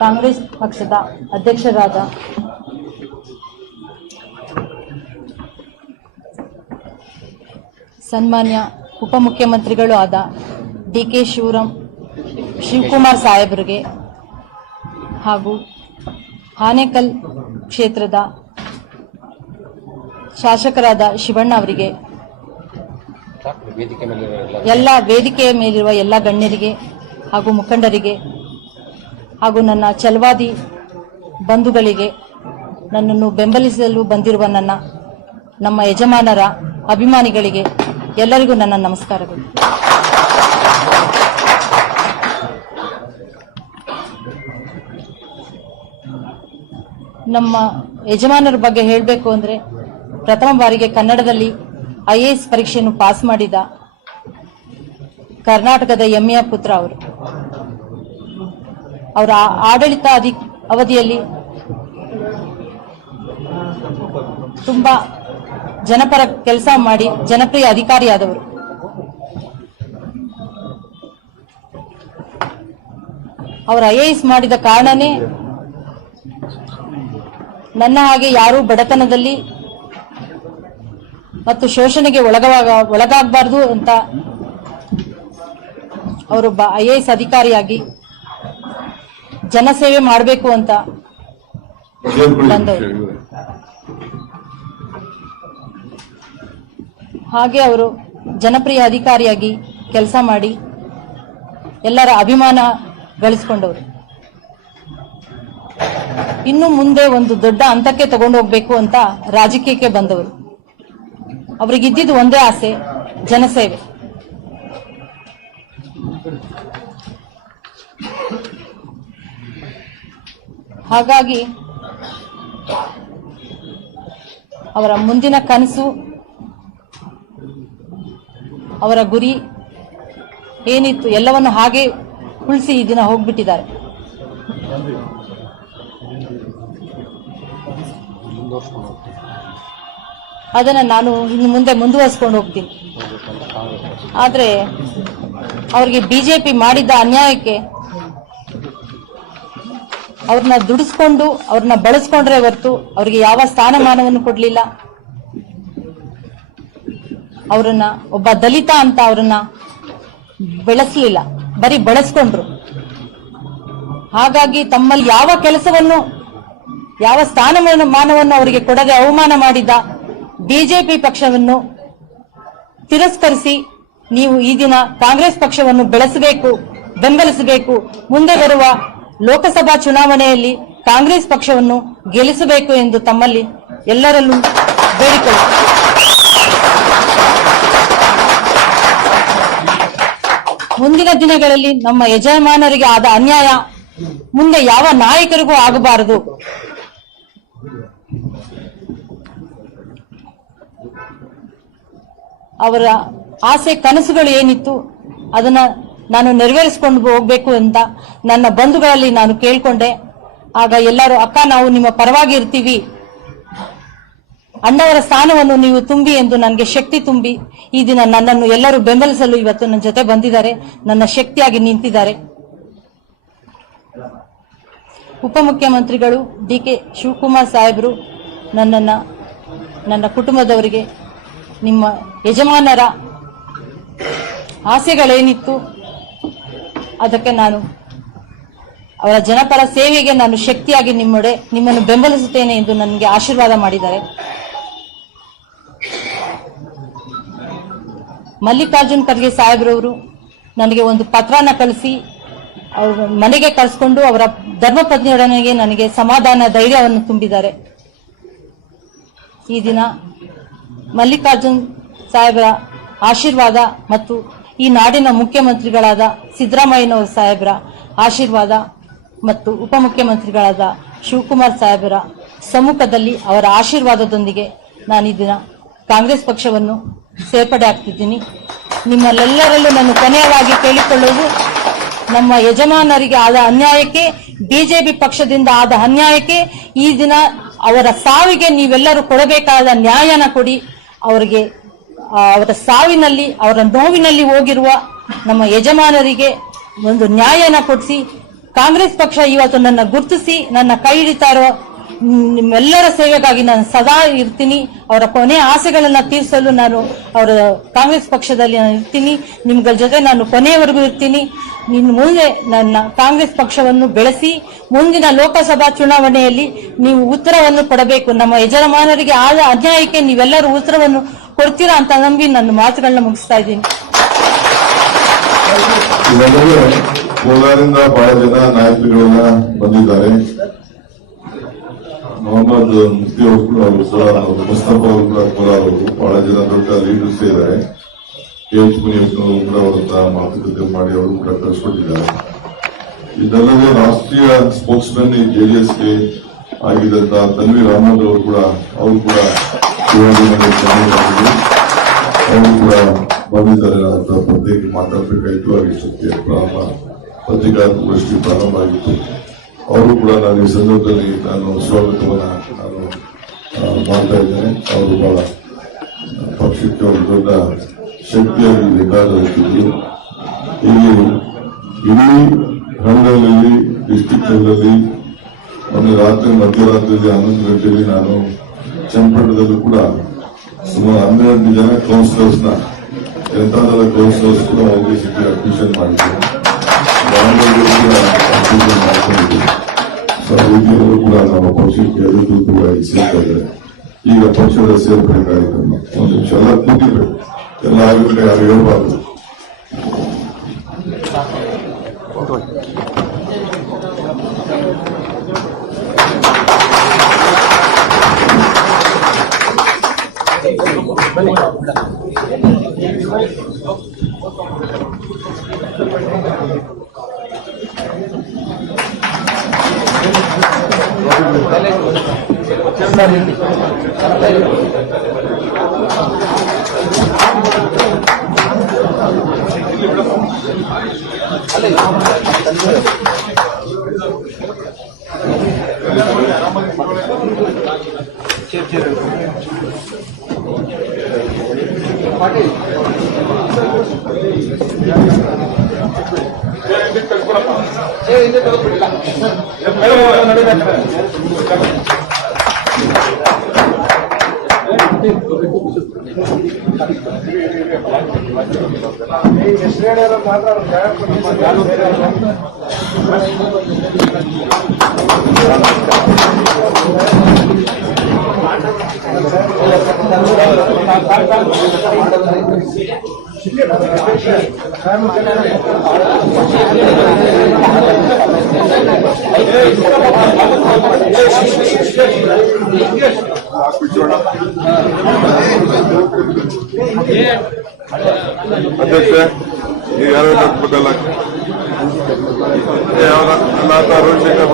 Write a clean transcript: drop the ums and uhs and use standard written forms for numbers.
ಕಾಂಗ್ರೆಸ್ ಪಕ್ಷದ ಅಧ್ಯಕ್ಷರಾದ ಸನ್ಮಾನ್ಯ ಉಪಮುಖ್ಯಮಂತ್ರಿಗಳು ಆದ ಡಿ.ಕೆ. ಶಿವಕುಮಾರ್ ಸಾಹೇಬರಿಗೆ ಹಾಗೂ ಆನೇಕಲ್ ಕ್ಷೇತ್ರದ ಶಾಸಕರಾದ ಶಿವಣ್ಣ ಅವರಿಗೆ, ಎಲ್ಲ ವೇದಿಕೆಯ ಮೇಲಿರುವ ಎಲ್ಲ ಗಣ್ಯರಿಗೆ ಹಾಗೂ ಮುಖಂಡರಿಗೆ ಹಾಗೂ ನನ್ನ ಛಲವಾದಿ ಬಂಧುಗಳಿಗೆ, ನನ್ನನ್ನು ಬೆಂಬಲಿಸಲು ಬಂದಿರುವ ನಮ್ಮ ಯಜಮಾನರ ಅಭಿಮಾನಿಗಳಿಗೆ ಎಲ್ಲರಿಗೂ ನನ್ನ ನಮಸ್ಕಾರಗಳು. ನಮ್ಮ ಯಜಮಾನರ ಬಗ್ಗೆ ಹೇಳಬೇಕು ಅಂದ್ರೆ, ಪ್ರಥಮ ಬಾರಿಗೆ ಕನ್ನಡದಲ್ಲಿ IAS ಪರೀಕ್ಷೆಯನ್ನು ಪಾಸ್ ಮಾಡಿದ ಕರ್ನಾಟಕದ ಹೆಮ್ಮೆಯ ಪುತ್ರ ಅವರು. ಅವರ ಆಡಳಿತ ಅವಧಿಯಲ್ಲಿ ತುಂಬಾ ಜನಪರ ಕೆಲಸ ಮಾಡಿ ಜನಪ್ರಿಯ ಅಧಿಕಾರಿಯಾದವರು. ಅವರು IAS ಮಾಡಿದ ಕಾರಣನೇ ನನ್ನ ಹಾಗೆ ಯಾರೂ ಬಡತನದಲ್ಲಿ ಮತ್ತು ಶೋಷಣೆಗೆ ಒಳಗಾಗಬಾರದು ಅಂತ ಅವರೊಬ್ಬ IAS ಅಧಿಕಾರಿಯಾಗಿ ಜನಸೇವೆ ಮಾಡಬೇಕು ಅಂತ ಬಂದವರು. ಹಾಗೆ ಅವರು ಜನಪ್ರಿಯ ಅಧಿಕಾರಿಯಾಗಿ ಕೆಲಸ ಮಾಡಿ ಎಲ್ಲರ ಅಭಿಮಾನ ಗಳಿಸಿಕೊಂಡವರು. ಇನ್ನು ಮುಂದೆ ಒಂದು ದೊಡ್ಡ ಹಂತಕ್ಕೆ ತಗೊಂಡು ಹೋಗ್ಬೇಕು ಅಂತ ರಾಜಕೀಯಕ್ಕೆ ಬಂದವರು. ಅವರಿಗಿದ್ದಿದ್ದು ಒಂದೇ ಆಸೆ, ಜನಸೇವೆ. ಹಾಗಾಗಿ ಅವರ ಮುಂದಿನ ಕನಸು, ಅವರ ಗುರಿ ಏನಿತ್ತು ಎಲ್ಲವನ್ನು ಹಾಗೆ ಉಳಿಸಿ ಈ ದಿನ ಹೋಗ್ಬಿಟ್ಟಿದ್ದಾರೆ. ಅದನ್ನ ನಾನು ಇನ್ನು ಮುಂದೆ ಮುಂದುವರಿಸಿಕೊಂಡು ಹೋಗ್ತೀನಿ. ಆದ್ರೆ ಅವ್ರಿಗೆ ಬಿಜೆಪಿ ಮಾಡಿದ್ದ ಅನ್ಯಾಯಕ್ಕೆ ಅವ್ರನ್ನ ದುಡಿಸ್ಕೊಂಡು ಅವ್ರನ್ನ ಬಳಸ್ಕೊಂಡ್ರೆ ಹೊರತು ಅವ್ರಿಗೆ ಯಾವ ಸ್ಥಾನಮಾನವನ್ನು ಕೊಡ್ಲಿಲ್ಲ. ಅವರನ್ನ ಒಬ್ಬ ದಲಿತ ಅಂತ ಅವರನ್ನ ಬೆಳೆಸಲಿಲ್ಲ, ಬರೀ ಬಳಸ್ಕೊಂಡ್ರು. ಹಾಗಾಗಿ ತಮ್ಮಲ್ಲಿ ಯಾವ ಕೆಲಸವನ್ನು, ಯಾವ ಸ್ಥಾನಮಾನವನ್ನು ಅವರಿಗೆ ಕೊಡದೆ ಅವಮಾನ ಮಾಡಿದ್ದ ಬಿಜೆಪಿ ಪಕ್ಷವನ್ನು ತಿರಸ್ಕರಿಸಿ ನೀವು ಈ ದಿನ ಕಾಂಗ್ರೆಸ್ ಪಕ್ಷವನ್ನು ಬೆಳೆಸಬೇಕು, ಬೆಂಬಲಿಸಬೇಕು. ಮುಂದೆ ಬರುವ ಲೋಕಸಭಾ ಚುನಾವಣೆಯಲ್ಲಿ ಕಾಂಗ್ರೆಸ್ ಪಕ್ಷವನ್ನು ಗೆಲ್ಲಿಸಬೇಕು ಎಂದು ತಮ್ಮಲ್ಲಿ ಎಲ್ಲರಲ್ಲೂ ಬೇಡಿಕೊಳ್ಳಿ. ಮುಂದಿನ ದಿನಗಳಲ್ಲಿ ನಮ್ಮ ಯಜಮಾನರಿಗೆ ಆದ ಅನ್ಯಾಯ ಮುಂದೆ ಯಾವ ನಾಯಕರಿಗೂ ಆಗಬಾರದು. ಅವರ ಆಸೆ ಕನಸುಗಳು ಏನಿತ್ತು ಅದನ್ನ ನಾನು ನೆರವೇರಿಸಿಕೊಂಡು ಹೋಗ್ಬೇಕು ಅಂತ ನನ್ನ ಬಂಧುಗಳಲ್ಲಿ ನಾನು ಕೇಳ್ಕೊಂಡೆ. ಆಗ ಎಲ್ಲರೂ, ಅಕ್ಕ ನಾವು ನಿಮ್ಮ ಪರವಾಗಿ ಇರ್ತೀವಿ, ಅಣ್ಣವರ ಸ್ಥಾನವನ್ನು ನೀವು ತುಂಬಿ ಎಂದು ನನಗೆ ಶಕ್ತಿ ತುಂಬಿ ಈ ದಿನ ನನ್ನನ್ನು ಎಲ್ಲರೂ ಬೆಂಬಲಿಸಲು ಇವತ್ತು ನನ್ನ ಜೊತೆ ಬಂದಿದ್ದಾರೆ, ನನ್ನ ಶಕ್ತಿಯಾಗಿ ನಿಂತಿದ್ದಾರೆ. ಉಪಮುಖ್ಯಮಂತ್ರಿಗಳು ಡಿ.ಕೆ. ಶಿವಕುಮಾರ್ ಸಾಹೇಬರು ನನ್ನ ಕುಟುಂಬದವರಿಗೆ ನಿಮ್ಮ ಯಜಮಾನರ ಆಸೆಗಳೇನಿತ್ತು ಅದಕ್ಕೆ ನಾನು ಅವರ ಜನಪರ ಸೇವೆಗೆ ನಾನು ಶಕ್ತಿಯಾಗಿ ನಿಮ್ಮನ್ನು ಬೆಂಬಲಿಸುತ್ತೇನೆ ಎಂದು ನನಗೆ ಆಶೀರ್ವಾದ ಮಾಡಿದ್ದಾರೆ. ಮಲ್ಲಿಕಾರ್ಜುನ್ ಖರ್ಗೆ ಸಾಹೇಬ್ರವರು ನನಗೆ ಒಂದು ಪತ್ರನ ಕಳಿಸಿ ಅವರ ಮನೆಗೆ ಕಳಿಸ್ಕೊಂಡು ಅವರ ಧರ್ಮಪತ್ನಿಯೊಡನೆಗೆ ನನಗೆ ಸಮಾಧಾನ, ಧೈರ್ಯವನ್ನು ತುಂಬಿದ್ದಾರೆ. ಈ ದಿನ ಮಲ್ಲಿಕಾರ್ಜುನ್ ಸಾಹೇಬರ ಆಶೀರ್ವಾದ ಮತ್ತು ಈ ನಾಡಿನ ಮುಖ್ಯಮಂತ್ರಿಗಳಾದ ಸಿದ್ದರಾಮಯ್ಯನವರ ಸಾಹೇಬರ ಆಶೀರ್ವಾದ ಮತ್ತು ಉಪಮುಖ್ಯಮಂತ್ರಿಗಳಾದ ಶಿವಕುಮಾರ್ ಸಾಹೇಬರ ಸಮ್ಮುಖದಲ್ಲಿ ಅವರ ಆಶೀರ್ವಾದದೊಂದಿಗೆ ನಾನು ಈ ದಿನ ಕಾಂಗ್ರೆಸ್ ಪಕ್ಷವನ್ನು ಸೇರ್ಪಡೆ ಆಗ್ತಿದ್ದೀನಿ. ನಿಮ್ಮಲ್ಲೆಲ್ಲರಲ್ಲೂ ನಾನು ಕೊನೆಯವಾಗಿ ಕೇಳಿಕೊಳ್ಳುವುದು, ನಮ್ಮ ಯಜಮಾನರಿಗೆ ಆದ ಅನ್ಯಾಯಕ್ಕೆ, ಬಿಜೆಪಿ ಪಕ್ಷದಿಂದ ಆದ ಅನ್ಯಾಯಕ್ಕೆ ಈ ದಿನ ಅವರ ಸಾವಿಗೆ ನೀವೆಲ್ಲರೂ ಕೊಡಬೇಕಾದ ನ್ಯಾಯನ ಕೊಡಿ. ಅವರಿಗೆ ಅವರ ಸಾವಿನಲ್ಲಿ, ಅವರ ನೋವಿನಲ್ಲಿ ಹೋಗಿರುವ ನಮ್ಮ ಯಜಮಾನರಿಗೆ ಒಂದು ನ್ಯಾಯನ ಕೊಡಿಸಿ ಕಾಂಗ್ರೆಸ್ ಪಕ್ಷ ಇವತ್ತು ನನ್ನ ಗುರುತಿಸಿ ನನ್ನ ಕೈ ಹಿಡಿತಾ ಇರೋ ನಿಮ್ಮೆಲ್ಲರ ಸೇವೆಗಾಗಿ ನಾನು ಸದಾ ಇರ್ತೀನಿ. ಅವರ ಕೊನೆಯ ಆಸೆಗಳನ್ನ ತೀರಿಸಲು ನಾನು ಅವರ ಕಾಂಗ್ರೆಸ್ ಪಕ್ಷದಲ್ಲಿ ನಾನು ಇರ್ತೀನಿ. ನಿಮ್ಗಳ ಜೊತೆ ನಾನು ಕೊನೆಯವರೆಗೂ ಇರ್ತೀನಿ. ಇನ್ನು ಮುಂದೆ ನನ್ನ ಕಾಂಗ್ರೆಸ್ ಪಕ್ಷವನ್ನು ಬೆಳೆಸಿ ಮುಂದಿನ ಲೋಕಸಭಾ ಚುನಾವಣೆಯಲ್ಲಿ ನೀವು ಉತ್ತರವನ್ನು ಕೊಡಬೇಕು. ನಮ್ಮ ಯಜಮಾನರಿಗೆ ಆದ ಅನ್ಯಾಯಕ್ಕೆ ನೀವೆಲ್ಲರೂ ಉತ್ತರವನ್ನು ಕೊಡ್ತೀರಾ ಅಂತ ನಂಬಿ ನನ್ನ ಮಾತುಗಳನ್ನ ಮುಗಿಸ್ತಾ ಇದ್ದೀನಿ. ಕೋಲಾರಿಂದ ಬಹಳ ಜನ ನಾಯಕರುಗಳೆಲ್ಲ ಬಂದಿದ್ದಾರೆ. ಮೊಹಮ್ಮದ್ ಮುಫ್ತಿ ಅವರು ಕೂಡ ಕೋಲಾರ, ಮುಸ್ತಫಾ ಅವರು ಕೂಡ ಕೋಲಾರ ಅವರು, ಬಹಳ ಜನ ದೊಡ್ಡ ಲೀಡರ್ಸ್ ಇದ್ದಾರೆ. KH ಮುನಿಯಪ್ಪನವರು ಕೂಡ ಅವರ ಮಾತುಕತೆ ಮಾಡಿ ಅವರು ಕೂಡ ಕಳಿಸ್ಕೊಟ್ಟಿದ್ದಾರೆ. ಇದಲ್ಲದೆ ರಾಷ್ಟ್ರೀಯ ಸ್ಪೋಕ್ಸ್ ಮ್ಯಾನ್ JDSಗೆ ಆಗಿದ್ದಂತಹ ತನ್ವೀರ್ ಅಹಮದ್ ಅವರು ಕೂಡ ಅವರು ಕೂಡ ಬಂದಿದ್ದಾರೆ ಅಂತ ಪ್ರತ್ಯೇಕ ಮಾತಾಡಬೇಕಾಯಿತು. ಆಗಿಷ್ಟಕ್ಕೆ ಪತ್ರಿಕಾಗೋಷ್ಠಿ ಪ್ರಾರಂಭ ಆಗಿತ್ತು. ಅವರು ಕೂಡ ನಾನು ಈ ಸಂದರ್ಭದಲ್ಲಿ ಸ್ವಾಗತವನ್ನು ಮಾಡ್ತಾ ಇದ್ದೇನೆ. ಅವರು ಬಹಳ ಪಕ್ಷಕ್ಕೆ ಒಂದು ದೊಡ್ಡ ಶಕ್ತಿಯಾಗಿ ಬೇಕಾದಷ್ಟಿದ್ರು. ಇಲ್ಲಿ ಇಡೀ ಹಳ್ಳಿಯಲ್ಲಿ ಡಿಸ್ಟಿಕ್ ಲೆವೆಲಲ್ಲಿ ಮೊನ್ನೆ ಮಧ್ಯರಾತ್ರಿಯಲ್ಲಿ 11 ಗಂಟೆಯಲ್ಲಿ ನಾನು ಚನ್ನಪಟ್ಟಣದಲ್ಲೂ ಕೂಡ ಸುಮಾರು 12 ಜನ ಕೌನ್ಸಿಲರ್ಸ್ ಜನತಾದಳ ಕೌನ್ಸಿಲರ್ಸ್ ಕೂಡ ಹೋಗಿ ಸಿಟಿ ಅಡ್ಮಿಷನ್ ಮಾಡಿದ್ರು. ರೀತಿಯಲ್ಲೂ ಕೂಡ ನಮ್ಮ ಪಕ್ಷಕ್ಕೆ ಅಧಿಕೃತವಾಗಿ ಸೇರ್ತಾ ಇದ್ದಾರೆ. ಈಗ ಪಕ್ಷದ ಸೇರ್ಪಡೆ ಕಾರ್ಯಕ್ರಮ ಒಂದು ನಿಮಿಷ ಎಲ್ಲ ಕೂತಿರ್ಬೇಕು, ಎಲ್ಲ ಆಗಿದ್ರೆ ಯಾರು ಹೇಳ್ಬಾರ್ದು. ಅಧ್ಯಕ್ಷ ನೀವು ಯಾರು ಹಾಕ್ಬೇಕಲ್ಲ ಯಾವ ರೋಹಿತ್ ಶೇಖರ್